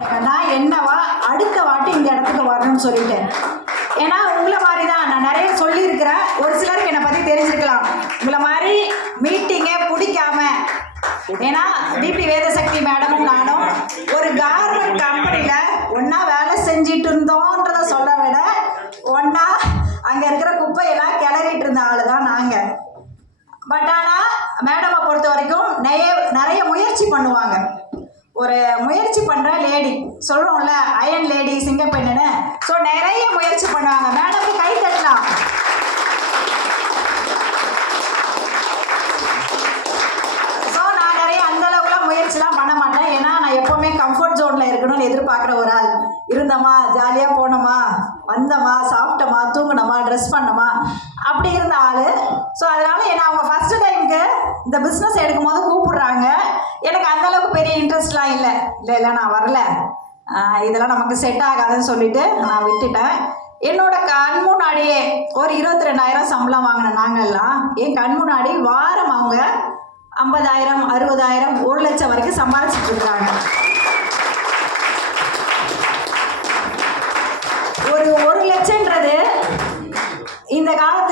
நான் என்னவா அடுத்த வாட்டி இந்த இடத்துக்கு வரணும்னு சொல்லிட்டேன். ஏன்னா உங்களை மாதிரி தான் நான் நிறைய சொல்லியிருக்கிறேன். ஒரு சிலருக்கு என்னை பற்றி தெரிஞ்சிருக்கலாம். உங்களை மாதிரி மீட்டிங்கே பிடிக்காம, ஏன்னா டிபி வேதசக்தி மேடமும் நானும் ஒரு கார்மெண்ட் கம்பெனியில் ஒன்றா வேலை செஞ்சிட்டு இருந்தோன்றதை சொல்ல விட ஒன்றா அங்கே இருக்கிற குப்பையெல்லாம் கிளறிட்டு இருந்த ஆள் தான் நாங்கள். பட் ஆனால் மேடமை பொறுத்த வரைக்கும் நிறைய முயற்சி பண்ணுவாங்க. ஒரு முயற்சி பண்ணுற லேடி சொல்கிறோம்ல, அயன் லேடி சிங்கப்பெண்ணுன்னு. ஸோ நிறைய முயற்சி பண்ணுவாங்க. மேடம்க்கு கை தட்டலாம். ஸோ நான் நிறைய அந்தளவுக்குலாம் முயற்சிலாம் பண்ண மாட்டேன். ஏன்னா நான் எப்போவுமே கம்ஃபர்ட் ஜோனில் இருக்கணும்னு எதிர்பார்க்குற ஒரு ஆள். இருந்தோமா, ஜாலியாக போனோமா, வந்தோமா, சாப்பிட்டோமா, தூங்கினோமா, ட்ரெஸ் பண்ணோமா, அப்படி இருந்த ஆள். ஸோ அதனால் என்ன அவங்க ஃபஸ்ட்டு டைமுக்கு இந்த பிஸ்னஸ் எடுக்கும் போது கூப்பிடுறாங்க. எனக்கு அந்தளவுக்கு பெரிய இன்ட்ரெஸ்ட்லாம் இல்லை நான் வரல, இதெல்லாம் நமக்கு செட் ஆகாதுன்னு சொல்லிட்டு நான் விட்டுட்டேன். என்னோட கண் முன்னாடியே ஒரு 22,000 சம்பளம் வாங்கின நாங்கள்லாம் என் கண் முன்னாடி வாரம் அவங்க 50,000, 60,000, 1 லட்சம் வரைக்கும் சம்பாதிச்சிட்டு இருக்காங்க. ஒரு 1 லட்சம்ன்றது இந்த காலத்தில்